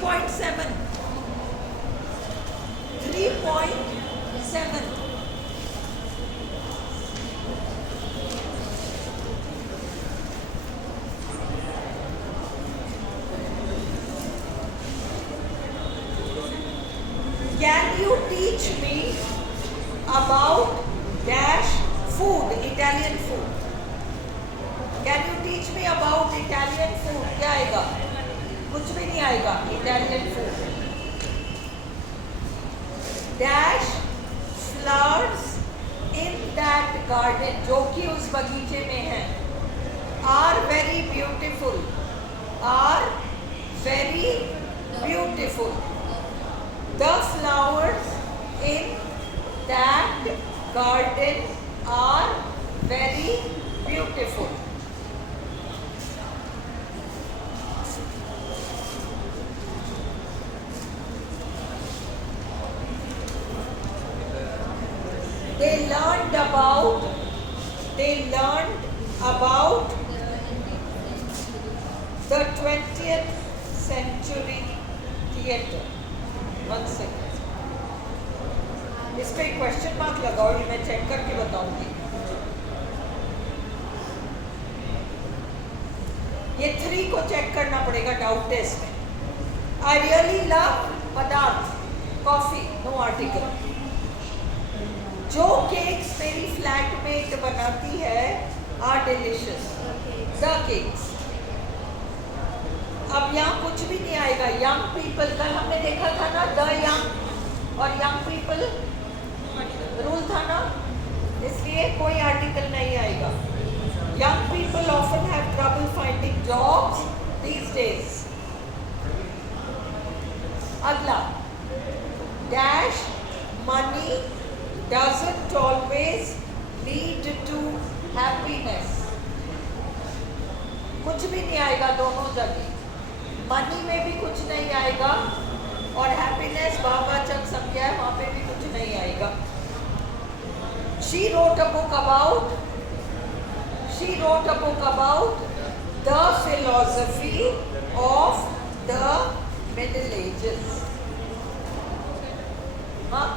3.7. 3.7. Can you teach me about dash food, Italian food? Can you teach me about Italian food? क्या आएगा? कुछ भी नहीं आएगा. Italian food. Dash flowers in that garden, जो कि उस बगीचे में है, are very beautiful. Are very beautiful. The flowers in that garden are very beautiful. They learned about the 20th century theatre. 1 second. इस पे क्वेश्चन मार्क लगाओ, ये मैं चेक करके बताऊंगी. ये 3 को चेक करना पड़ेगा डाउट टेस्ट में. I really love पदार्थ, कॉफी, नो आर्टिकल. जो केक्स मेरी फ्लैटमेट बनाती है आर डिलिशियस. The cakes. अब यहाँ कुछ भी नहीं आएगा. यंग पीपल, कल हमने देखा था ना, द यंग और यंग पीपल रूल था ना, इसलिए कोई आर्टिकल नहीं आएगा. Young people often have trouble finding jobs these days. अगला, dash money doesn't always lead to happiness. कुछ भी नहीं आएगा दोनों जगह. मनी में भी कुछ नहीं आएगा और हैप्पीनेस बाबा चक समझा है, वहां पे भी कुछ नहीं आएगा. She wrote a book about the philosophy of the Middle Ages. हाँ,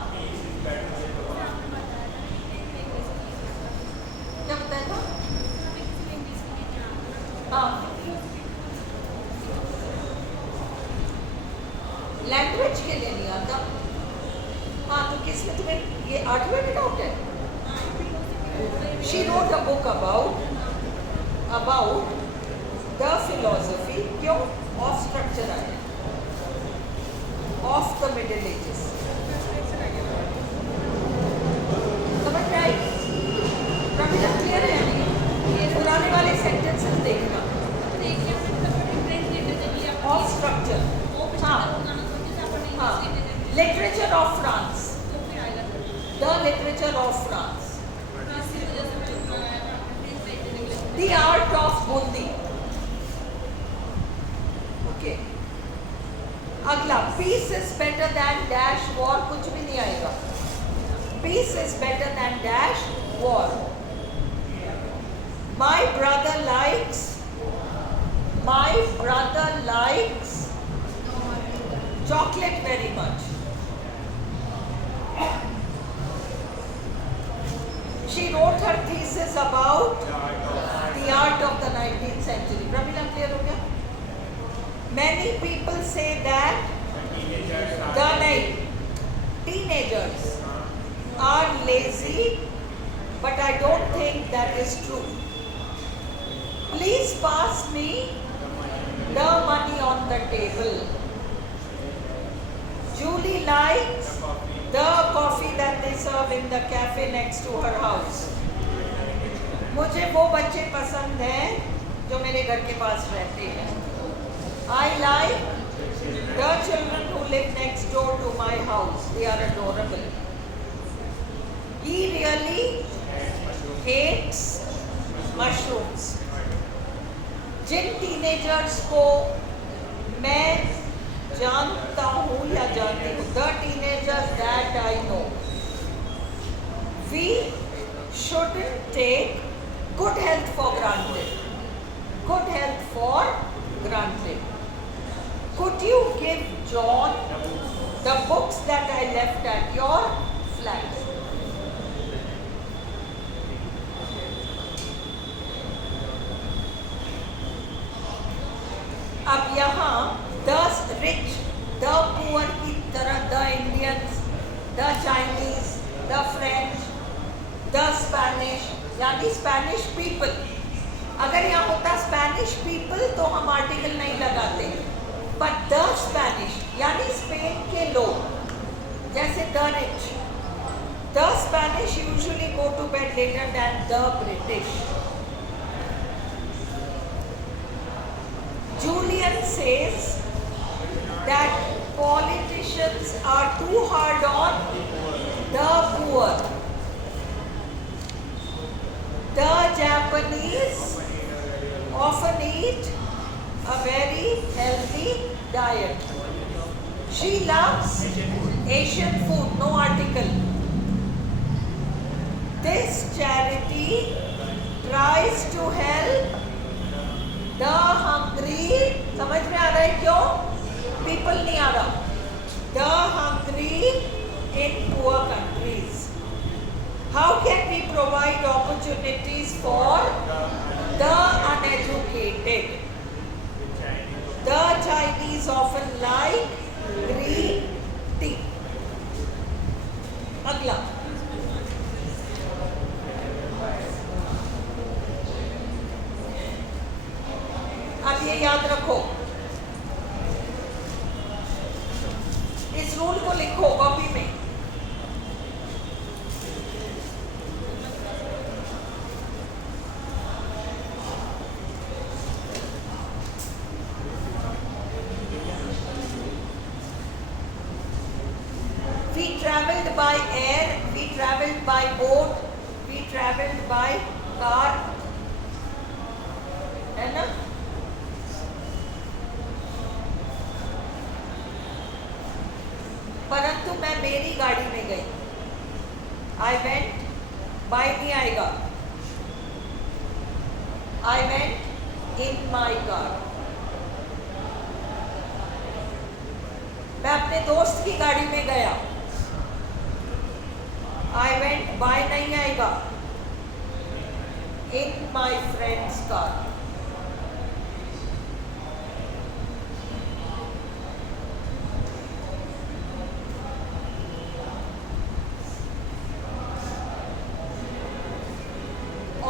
क्या बताया था? हाँ, लैंग्वेज के लिए नहीं आता. हाँ, तो किस में तुम्हें ये 8वें में डाउट है? She wrote a book about the philosophy, क्यों? Of structure आया, of the Middle Ages. समझ में आएगी? प्रमिला क्लियर है नहीं? पुराने वाले सेंटेंसेस देखना. Of structure. हाँ, हाँ. Literature of France. The literature of France. The art of bundi. Okay. अगला, peace is better than dash war. कुछ भी नहीं आएगा. Peace is better than dash war. My brother likes chocolate very much. She wrote her thesis about the art of the 19th century. Pramila, clear हो गया? Many people say that teenagers are lazy, but I don't think that is true. Please pass me the money on the table. Julie likes the coffee that they serve in the cafe next to her house. मुझे वो बच्चे पसंद हैं जो मेरे घर के पास रहते हैं. I like the children who live next door to my house. They are adorable. He really hates mushrooms. जिन टीनेजर्स को मैं जानता हूँ या जानती हूँ, the teenagers that I know, we shouldn't take good health for granted. Could you give John the books that I left at your flat? अब यहाँ the rich, the poor की तरह the Indians, the Chinese, the French, the Spanish, यानी Spanish people. अगर यहाँ होता Spanish people तो हम आर्टिकल नहीं लगाते, but the Spanish यानी स्पेन के लोग, जैसे the rich. The Spanish usually go to bed later than the British. Julian says that politicians are too hard on the poor. The Japanese often eat a very healthy diet. She loves Asian food, no article. This charity tries to help the hungry. समझ में आ रहा है क्यों? People नहीं आ रहा. The hungry in poor countries. How can we provide opportunities for the uneducated? The Chinese often like green tea. अगला. अब ये याद रखो, इस रूल को लिखो कॉपी में. We traveled by air, we traveled by boat, we traveled by car, है ना? परंतु मैं मेरी गाड़ी में गई. I went by नहीं आएगा. I went in my car. मैं अपने दोस्त की गाड़ी में गया. I went by नहीं आएगा. In my friend's car.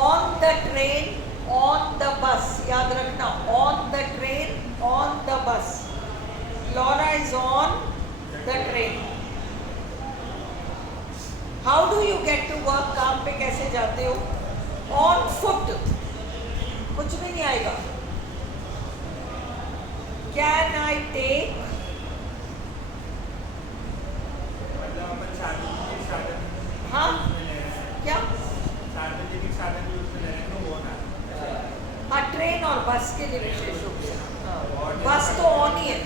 On the train, on the bus. याद रखना, on the train, on the bus. Laura is on the train. How do you get to work? काम पे कैसे जाते हो? On foot. कुछ भी नहीं आएगा. Can I take? हाँ क्या? हाँ ट्रेन और बस के लिए विशेष रूप से. बस तो ऑन ही है.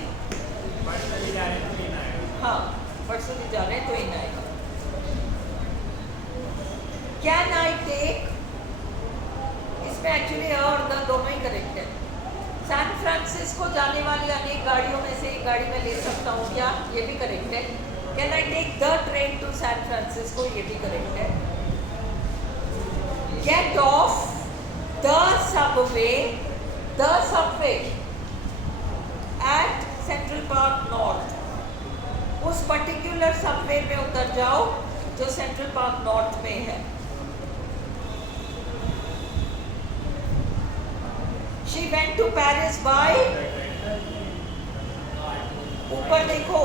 हाँ बस भी जा रहे हैं तो इन आएगा. Can I take? इसमें एक्चुअली और द दोनों ही करेक्ट है. सैन फ्रांसिस्को जाने वाली अनेक गाड़ियों में से एक गाड़ी में ले सकता हूँ क्या? ये भी करेक्ट है. Can I take the train to San Francisco? ये भी करेक्ट है. Get off the subway at Central Park North. उस पर्टिकुलर सबवे में उतर जाओ जो सेंट्रल पार्क नॉर्थ में है. She went to Paris by. ऊपर देखो,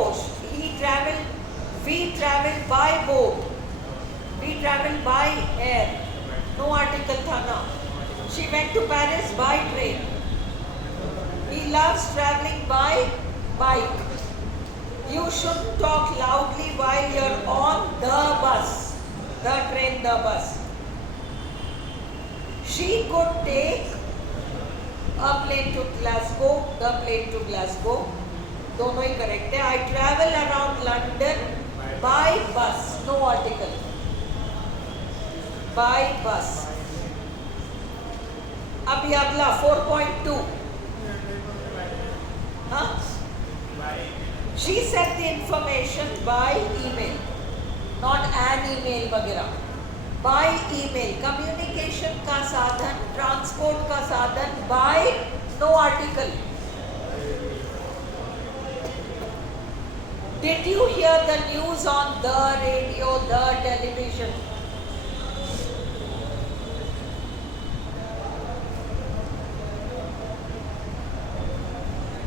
we traveled by boat, we traveled by air. No article था ना. She went to Paris by train. He loves traveling by bike. You should talk loudly while you're on the bus, the train, the bus. She could take a plane to Glasgow, the plane to Glasgow. दोनों ही correct है. I travel around London by bus. No article. By bus. अभी अगला 4.2. हाँ She sent the information by email, not an email वगैरह, by email. Communication का साधन, transport का साधन, by no article. Did you hear the news on the radio, the television?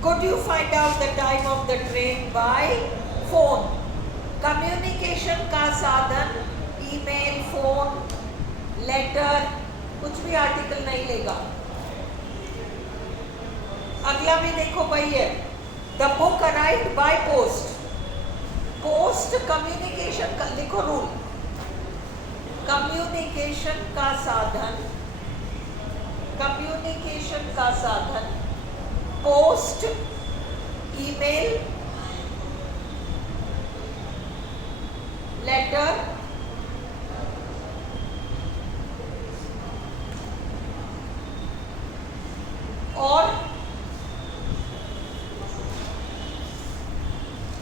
Could you find out the time of the train by phone? Communication का साधन, email, phone, letter, कुछ भी article नहीं लेगा. अगला भी देखो भाई है, the book arrived by post. Post communication का लिखो रूल. Communication का साधन, communication का साधन, post, email, letter, और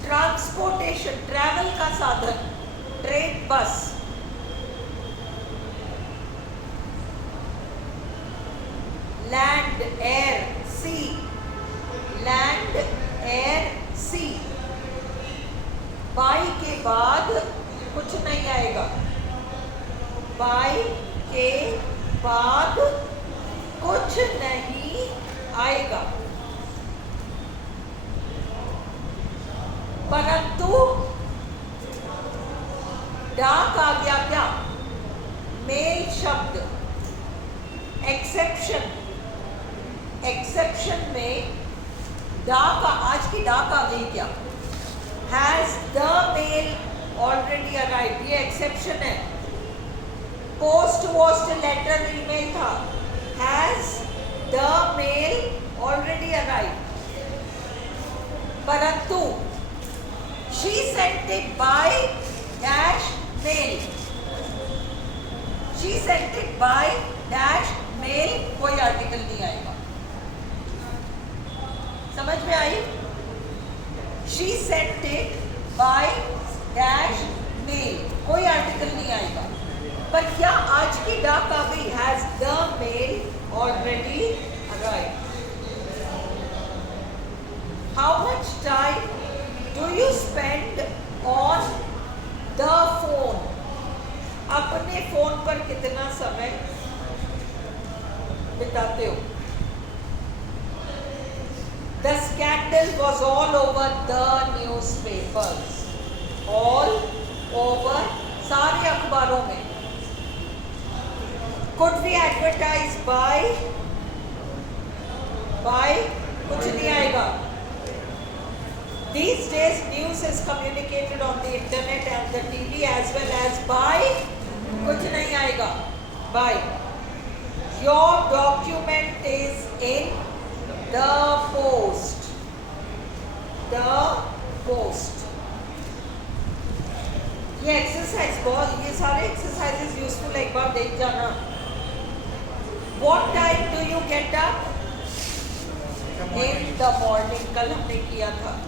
ट्रांसपोर्टेशन, ट्रैवल का साधन, train, bus. Land, air, sea. Land, air, sea. By के बाद कुछ नहीं आएगा. बाई के बाद कुछ नहीं आएगा. परंतु डाक आ गया क्या? मेल शब्द. एक्सेप्शन, एक्सेप्शन में डाक, आज की डाक आ गई क्या? Has the mail already arrived, ये एक्सेप्शन है. पोस्ट वॉस्ट लेटर ईमेल था. Has the mail already arrived. परंतु she sent it by dash mail. She sent it by dash mail. कोई आर्टिकल नहीं आएगा. समझ में आई? She sent it by dash mail. कोई आर्टिकल नहीं आएगा. पर क्या आज की डाक आ गई? Has the mail already arrived? How much time do you spend on the phone? अपने फोन पर कितना समय बिताते हो? The scandal was all over the newspapers. All over, सारे अखबारों में. Could we advertise by? कुछ नहीं आएगा. These days news is communicated on the internet and the TV as well as by, कुछ नहीं आएगा. By. Your document is in the post. The post. ये एक्सरसाइज बहुत, ये सारे एक्सरसाइजेस यूजफुल, एक बार देख जाना. What time do you get up? In the morning. कल हमने किया था.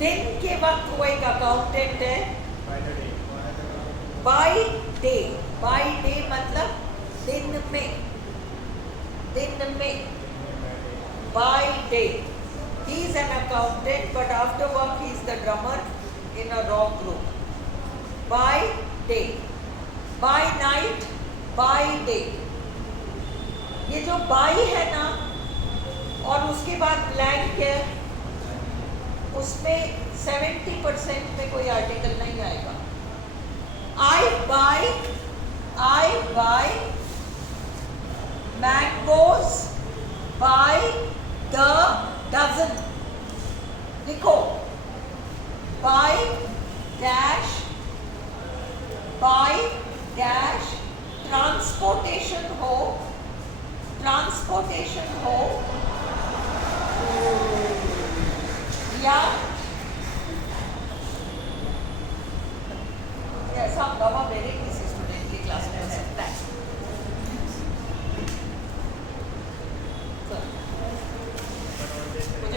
दिन के वक्त वो एक अकाउंटेंट है. बाई डे, बाई डे मतलब दिन में, दिन में. By day. He is an accountant, but after work he is the drummer in a rock group. By day. By night, by day. ये जो by है ना, और उसके बाद blank है, उसमें 70% में कोई आर्टिकल नहीं आएगा. I buy mangoes by the dozen. लिखो. By dash ट्रांसपोर्टेशन हो या ऐसा बाबा मेरे किसी स्टूडेंट की क्लास में हो सकता है.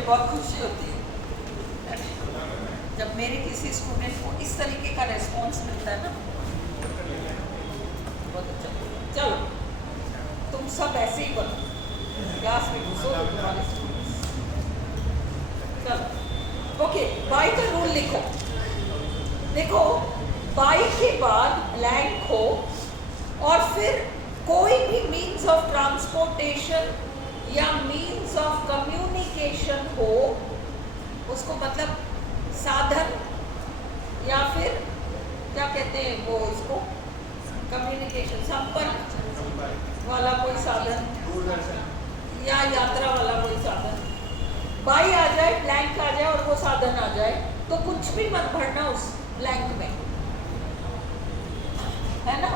बहुत खुशी होती है जब मेरे किसी स्टूडेंट को इस तरीके का रेस्पॉन्स मिलता है ना, बहुत अच्छा। चलो तुम सब ऐसे ही बनो, क्लास में घुसो तो तुम्हारे स्टूडेंट्स। चलो ओके, बाय का रूल लिखो। देखो बाय के बाद ब्लैंक हो और फिर कोई भी मीन्स ऑफ ट्रांसपोर्टेशन या मीन्स ऑफ कम्युनिकेशन हो, उसको मतलब साधन या फिर क्या कहते हैं वो, इसको कम्युनिकेशन, संपर्क वाला कोई साधन या यात्रा वाला कोई साधन, बाई आ जाए, ब्लैंक आ जाए और वो साधन आ जाए, तो कुछ भी मत भरना उस ब्लैंक में, है ना।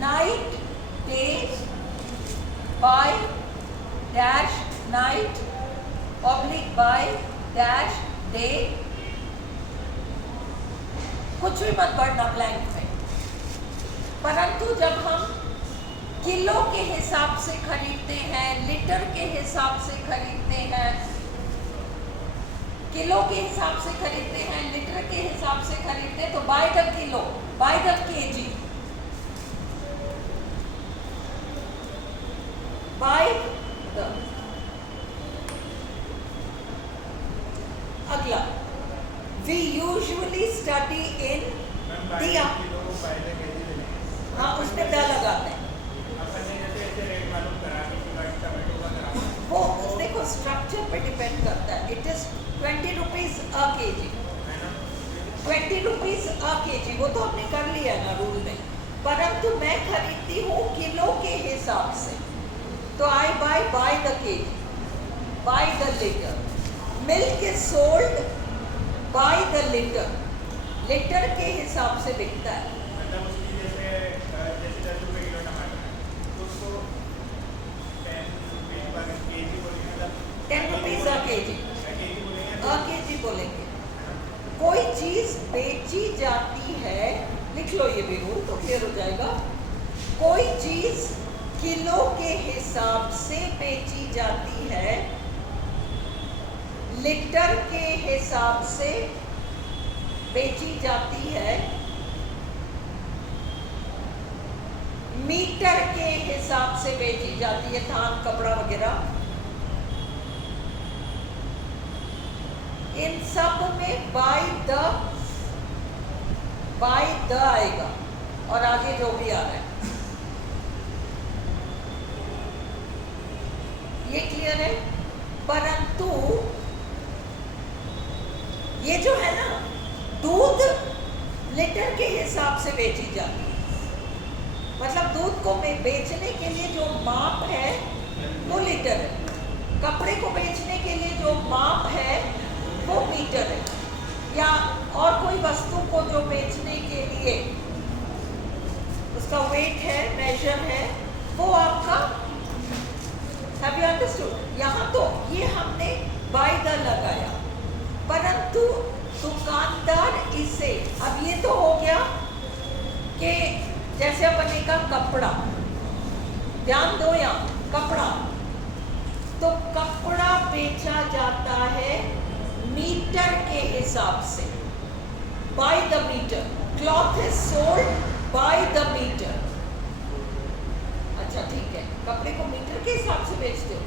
Night, day, by dash night oblique by dash day, कुछ भी मत भरना ब्लैंक में। परंतु जब हम किलो के हिसाब से खरीदते हैं, लीटर के हिसाब से खरीदते हैं, किलो के हिसाब से खरीदते हैं, लीटर के हिसाब से खरीदते हैं, तो by the kilo, bye the KG, by the. अगला, वी यूजुअली स्टडी इन दिया, हाँ उसमें द लगाते हैं। वो देखो स्ट्रक्चर पे डिपेंड करता है। It is 20 rupees a KG, 20 rupees a KG, वो तो हमने कर लिया ना रूल में। परंतु मैं खरीदती हूँ किलो के हिसाब से, तो I by the KG, by the litre. Milk is sold by the litre, litre के हिसाब से बिकता है। मतलब उसकी जैसे 10 रुपए किलो टमाटर, तो उसको 10 रुपए पर केजी बोलेंगे, मतलब 10 रुपीज अ केजी, बोलेंगे, अ केजी बोलेंगे। कोई चीज बेची जाती है, लिख लो ये भी रूल तो क्लियर हो जाएगा। कोई चीज किलो के हिसाब से बेची जाती है, लीटर के हिसाब से बेची जाती है, मीटर के हिसाब से बेची जाती है, धान कपड़ा वगैरह। इन सब में बाय द आएगा और आगे जो भी आ रहा है, ये क्लियर है। परंतु ये जो है ना, दूध लीटर के हिसाब से बेची जाती है, मतलब दूध को बेचने के लिए जो माप है वो लीटर है, कपड़े को बेचने के लिए जो माप है वो मीटर है, या और कोई वस्तु को जो बेचने के लिए उसका वेट है, मेजर है, वो आपका। Have you understood? यहाँ तो ये हमने बाय द लगाया, परंतु दुकानदार इसे, अब ये तो हो गया कि जैसे अपन का कपड़ा, ध्यान दो यहाँ, कपड़ा, तो कपड़ा बेचा जाता है मीटर के हिसाब से, by the metre. Cloth is sold by the metre. अच्छा ठीक है, कपड़े को मीटर के हिसाब से बेचते हो।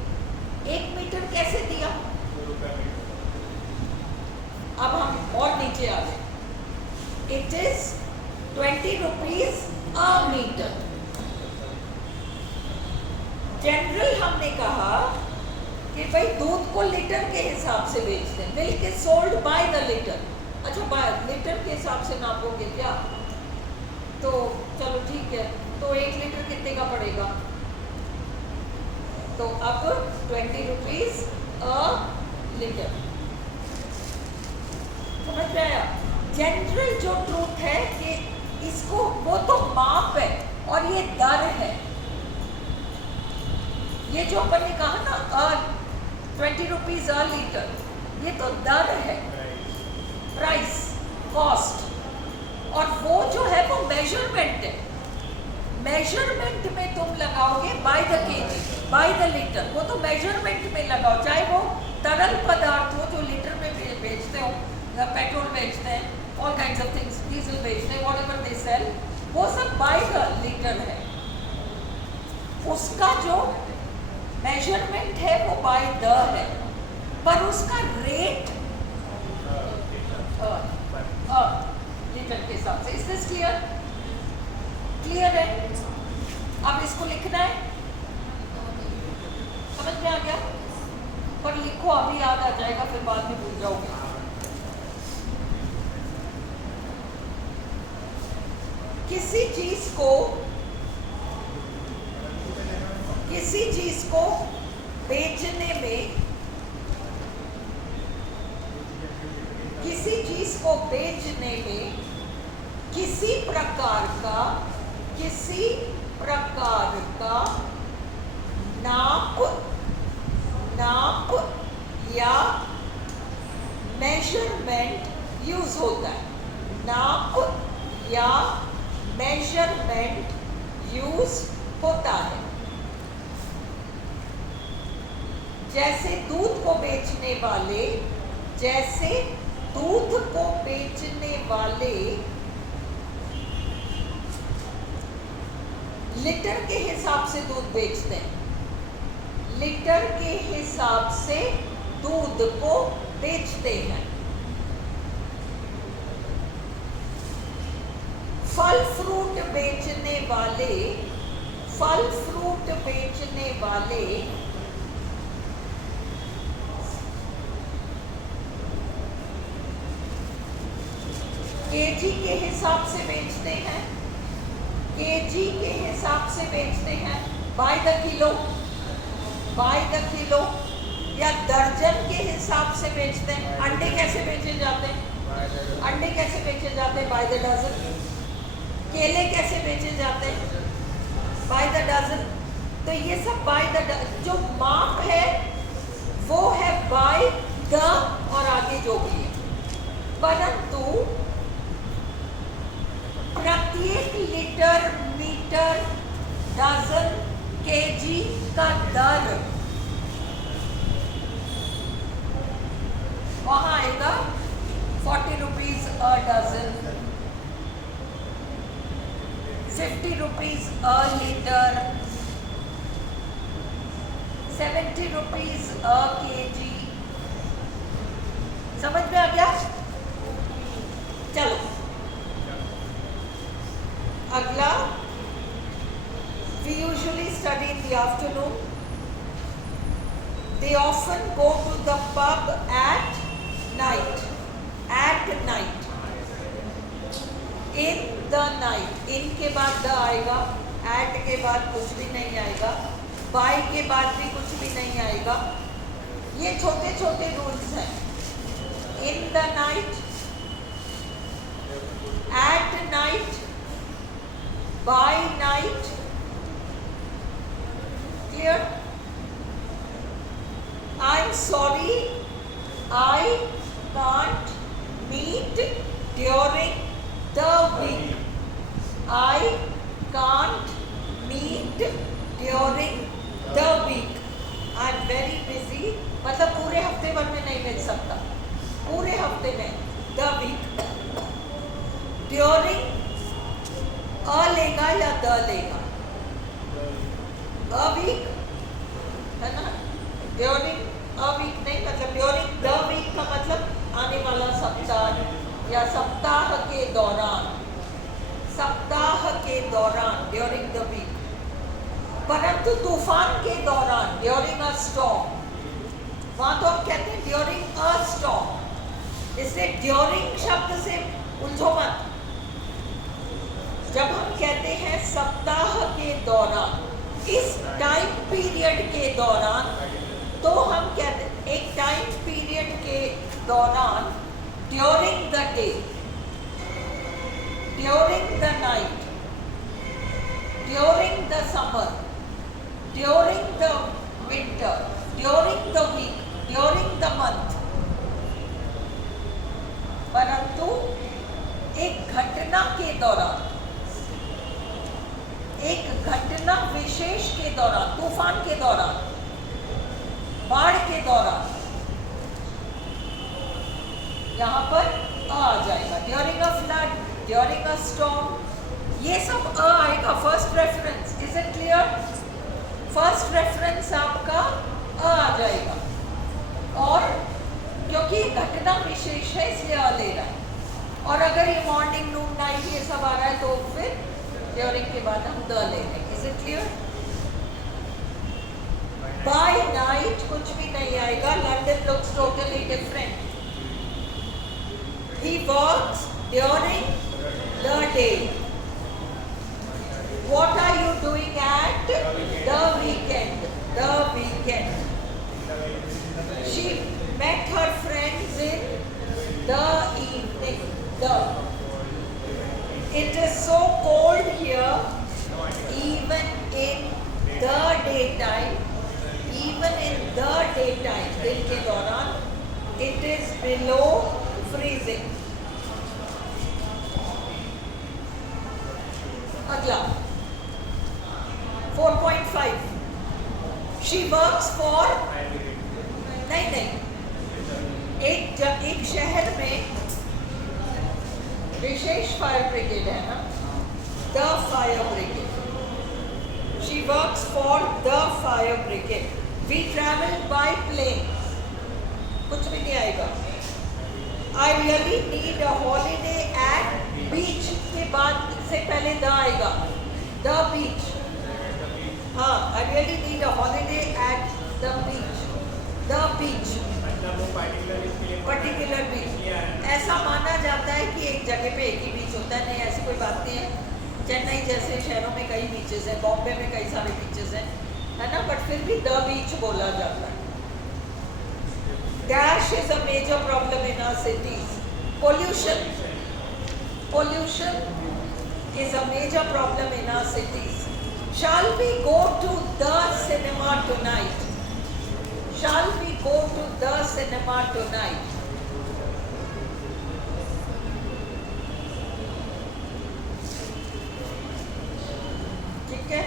1 मीटर कैसे दिया? अब हम और नीचे आ गए। It is 20 rupees a metre. General हमने कहा कि भाई दूध को लीटर के हिसाब से बेचते हैं, milk is sold by the litre. अच्छा बाय लीटर के हिसाब से नापोगे क्या? तो चलो ठीक है, तो 1 लीटर कितने का पड़ेगा? तो अब 20 रुपीज अ लीटर। समझ में आया? जनरल जो ट्रूथ है कि इसको, वो तो माप है और ये दर है। ये जो अपन ने कहा ना 20 रुपीज अ लीटर, ये तो दर है, प्राइस, कॉस्ट। और वो जो है वो मेजरमेंट है। मेजरमेंट में तुम लगाओगे bye the KG. By the litre, वो तो मेजरमेंट में लगाओ, चाहे वो तरल पदार्थ हो जो लीटर में बेचते हो, या पेट्रोल बेचते हैं, all kinds of things, diesel बेचते हैं, व्हाटएवर दे सेल, वो सब बाय द लीटर है। उसका जो मेजरमेंट है वो बाय द है, पर उसका रेट लीटर के हिसाब से। Is this clear? क्लियर है? अब इसको लिखना है, समझ में आ गया? पर लिखो, अभी याद आ जाएगा, फिर बाद में भूल जाओगे। किसी चीज को बेचने में, किसी प्रकार का नाप या मेजरमेंट यूज होता है। नाप या मेजरमेंट यूज होता है। जैसे दूध को बेचने वाले लीटर के हिसाब से दूध बेचते हैं, लीटर के हिसाब से दूध को बेचते हैं। फल फ्रूट बेचने वाले केजी के हिसाब से बेचते हैं, बाय द किलो या दर्जन के हिसाब से बेचते हैं। अंडे कैसे बेचे जाते हैं? By the dozen. केले कैसे बेचे जाते हैं? By the dozen. तो ये सब बाय द, जो माप है वो है बाय द और आगे जो भी है। परंतु प्रत्येक लीटर, मीटर, डजन, केजी का दर वहां आएगा 40 rupees a dozen, 50 rupees a litre, 70 rupees a KG. समझ में आ गया? चलो अगला, we usually study in the afternoon. They often go to the pub at night. In the night. In के बाद द आएगा, at के बाद कुछ भी नहीं आएगा, by के बाद भी कुछ भी नहीं आएगा। ये छोटे छोटे रूल्स हैं। In the night, at night, by night. Clear? I'm sorry, I can't meet during the week. I can't meet during the week. I'm very busy. मतलब पूरे हफ्ते भर में नहीं मिल सकता, पूरे हफ्ते में। The week. During अ लेगा या द लेगा? अ वीक है ना। ड्यूरिंग अ वीक नहीं, मतलब ड्यूरिंग द वीक का मतलब आने वाला सप्ताह या सप्ताह के दौरान, ड्यूरिंग द वीक। परंतु तूफान के दौरान, ड्यूरिंग अ स्टॉर्म, वहां तो हम कहते हैं ड्यूरिंग अ स्टॉर्म। इसलिए ड्यूरिंग शब्द से उलझो मत। जब हम कहते हैं सप्ताह के दौरान, इस टाइम पीरियड के दौरान, तो हम कहते हैं एक टाइम पीरियड के दौरान, during the day, during the night, during the summer, during the winter, during the week, during the month. परंतु एक घटना के दौरान, एक घटना विशेष के दौरान, तूफान के दौरान, बाढ़ के दौरान, यहाँ पर आ जाएगा। During a flood, during a storm, ये सब आएगा first reference. Is it clear? First reference आपका आ जाएगा, और क्योंकि घटना विशेष है इसलिए ले रहा है। और अगर ये मॉर्निंग, नून, नाइट ये सब आ रहा है तो फिर ड्यूरिंग के बाद हम द ले लेंगे। Is it clear? By night कुछ भी नहीं आएगा। London looks totally different. He works during the day. What are you doing at the weekend? The weekend. She met her friends in the evening. It is so cold here, even in the daytime. Even in the daytime, दिन के दौरान, it is below freezing. अगला 4.5. She works for, नहीं, एक शहर में विशेष fire brigade है ना, the fire brigade. She works for the fire brigade. We travel by plane. कुछ भी नहीं आएगा. I really need a holiday at beach. के बाद से पहले द आएगा. The beach. हाँ, I really need a holiday at the beach. The beach. Particular beach. ऐसा माना जाता है कि एक जगह पे एक ही बीच होता है. नहीं, ऐसी कोई बात नहीं है. चेन्नई जैसे शहरों में कई बीचेस हैं, बॉम्बे में कई सारे बीचेस हैं, है ना, बट फिर भी द बीच बोला जाता है. Dash is a major problem in our cities. Pollution. Pollution is a major problem in our cities. Shall we go to the cinema tonight? Shall we go to the cinema tonight? ठीक है?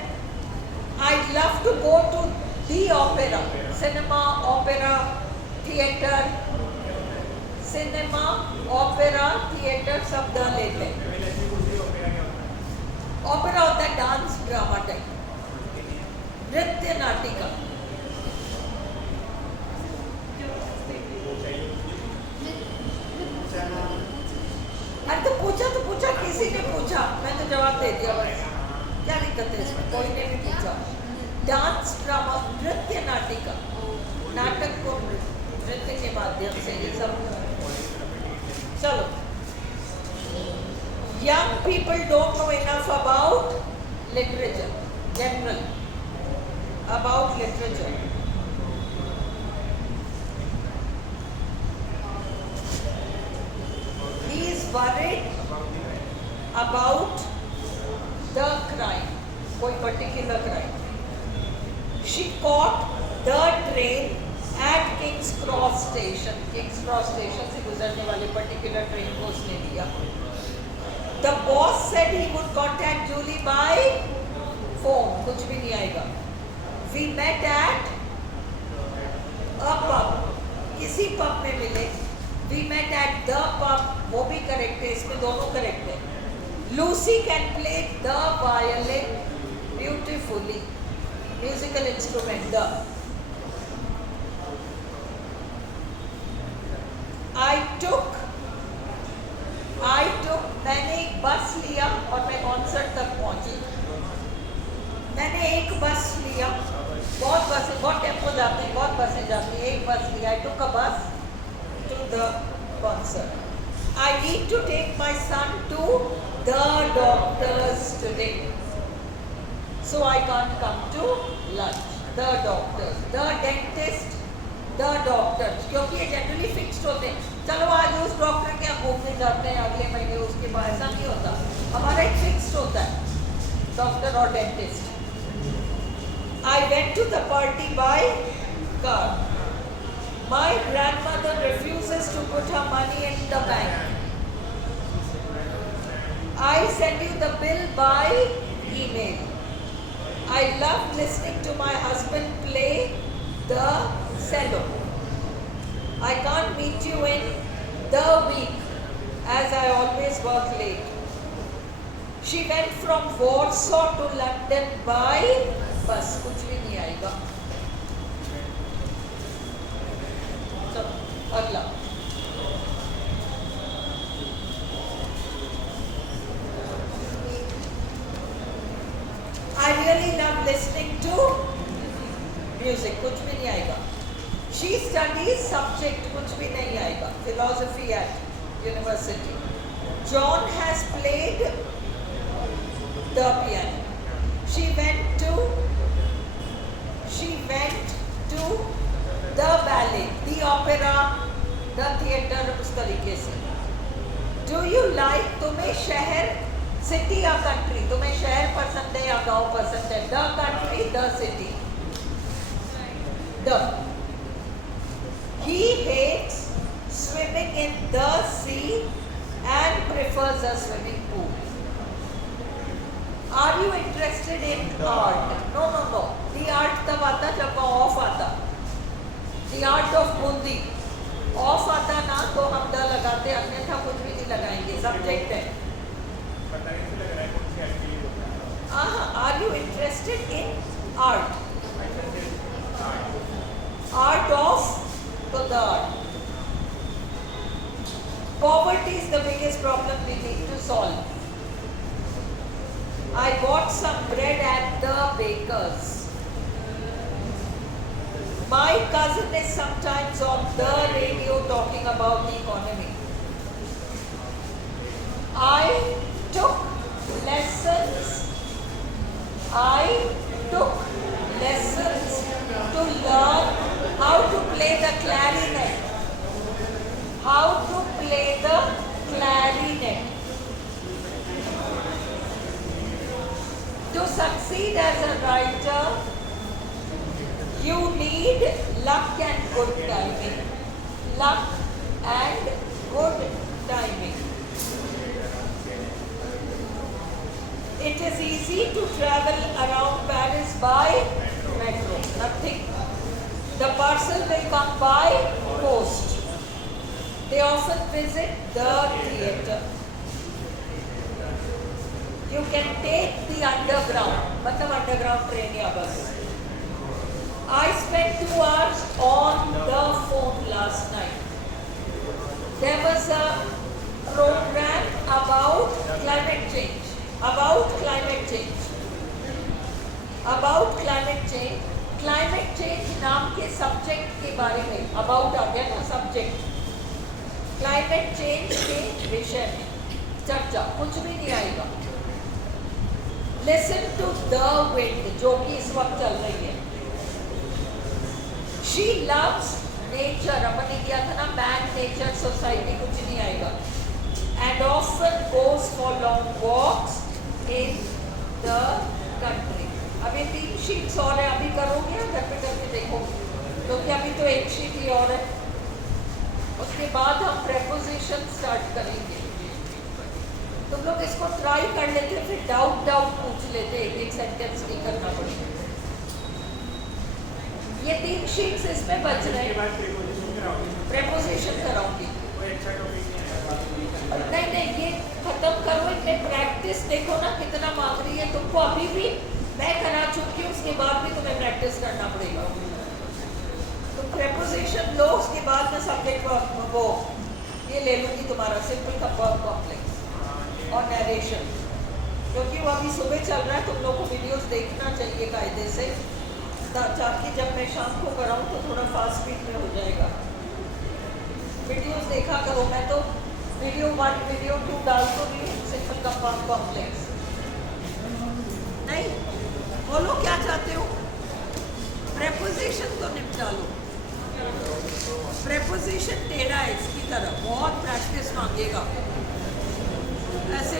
I'd love to go to the opera. Cinema, opera, theater. Cinema, opera, theater सब the लेते हैं. Opera होता है dance drama type, नृत्य नाटिका. अरे तो पूछा, किसी ने पूछा, मैं तो जवाब दे दिया बस. क्या दिक्कत है इसमें? कोई ने भी पूछा. डांस ड्रामा, नृत्य नाटिका, नाटक को नृत्य के माध्यम से ये सब. चलो. Young people don't know enough about literature, general, about literature. He is worried about the crime, कोई particular crime. She caught the train at King's Cross station. King's Cross station से गुजरने वाले particular train को उसने लिया. The boss said he would contact Julie by phone. कुछ भी नहीं आएगा. We met at a pub. किसी pub में मिले. We met at the pub. वो भी correct है. इसमें दोनों correct है. Lucy can play the violin beautifully. Musical instrument. The. मैंने एक बस लिया और मैं कॉन्सर्ट तक पहुंची. मैंने एक बस लिया. बहुत टेम्पो जाते हैं, बहुत बसें जाती हैं. एक बस लिया. I took a bus to the concert. I need to take my son to the doctors today, so I can't come to lunch. The doctors, the dentist, the doctors, क्योंकि ये जनरली फिक्स्ड होते हैं. चलो आज उस doctor के यहाँ घूमने जाते हैं, अगले महीने उसके बाद. ऐसा नहीं होता. हमारा एक फिक्स्ड होता है, डॉक्टर और dentist. I went to the party by car. My grandmother refuses to put her money in the bank. I send you the bill by email. I love listening to my husband play the cello. I can't meet you in the week as I always work late. She went from Warsaw to London by bus. कुछ भी नहीं आएगा. चलो अगला. I really love listening to music. कुछ भी नहीं आएगा. She studies subject. कुछ भी नहीं आएगा. Philosophy at university. John has played the piano. She went to the ballet, the opera, the theatre. उस तरीके से. Do you like? तुम्हें शहर, city या country? तुम्हें शहर पसंद है या गांव पसंद है? The country, the city. The. He hates swimming in the sea and prefers a swimming pool. Are you interested in art? No. The art तब आता जब off आता. The art of bundi. Off आता ना तो हम द लगाते, अन्यथा कुछ भी नहीं लगाएंगे. Subject है. पता नहीं लग रहा है कौन सी एक्टिविटी होता है. Are you interested in art? Art of to the art. Poverty is the biggest problem we need to solve. I bought some bread at the baker's. My cousin is sometimes on the radio talking about the economy. I took lessons to learn how to play the clarinet. To succeed as a writer, you need luck and good timing. It is easy to travel around Paris by metro. Nothing. The parcel will come by post. They often visit the theatre. You can take the underground, मतलब underground train या bus. I spent 2 hours on the phone last night. There was a program about climate change. Climate change नाम के subject के बारे में about आ गया ना subject. Climate change के विषय में चर्चा, कुछ भी नहीं आएगा. Listen to the wind, जो कि इस वक्त चल रही है. She loves nature. अपन ने किया था ना Man Nature Society, कुछ नहीं आएगा. And often goes for long walks in the country. अभी 3 शीट्स और है, अभी करोगे या घर पे करके देखोगे? क्योंकि अभी तो एक शीट ही और है. उसके बाद हम preposition स्टार्ट करेंगे. तुम लोग इसको ट्राई कर लेते, फिर डाउट पूछ लेते, एक सेंटेंस नहीं करना पड़ेगा. ये 3 शीट्स इसमें बच रहे हैं. प्रेपोजिशन कराऊंगी. नहीं, ये खत्म करो. इनमें प्रैक्टिस देखो ना कितना मांग रही है तुमको. अभी भी मैं करा चुकी हूँ, उसके बाद भी तुम्हें प्रैक्टिस करना पड़ेगा. तो प्रेपोजिशन लो, उसके बाद में सब्जेक्ट वो ये ले लूँगी तुम्हारा सिंपल का वर्ब कॉम्प्लेक्स और नरेशन. क्योंकि वो अभी सुबह चल रहा है, तुम लोग को वीडियोस देखना चाहिए कायदे से, ताकि जब मैं शाम को कराऊँ तो थोड़ा फास्ट स्पीड में हो जाएगा. वीडियोस देखा करो. मैं तो वीडियो 1 वीडियो 2 डाल तो रही हूँ सिंपल का वर्ब कॉम्प्लेक्स. नहीं बोलो क्या चाहते हो. प्रेपोजिशन तो निपटा लो. प्रेपोजिशन टेढ़ा है इसकी तरह, बहुत प्रैक्टिस मांगेगा. ऐसे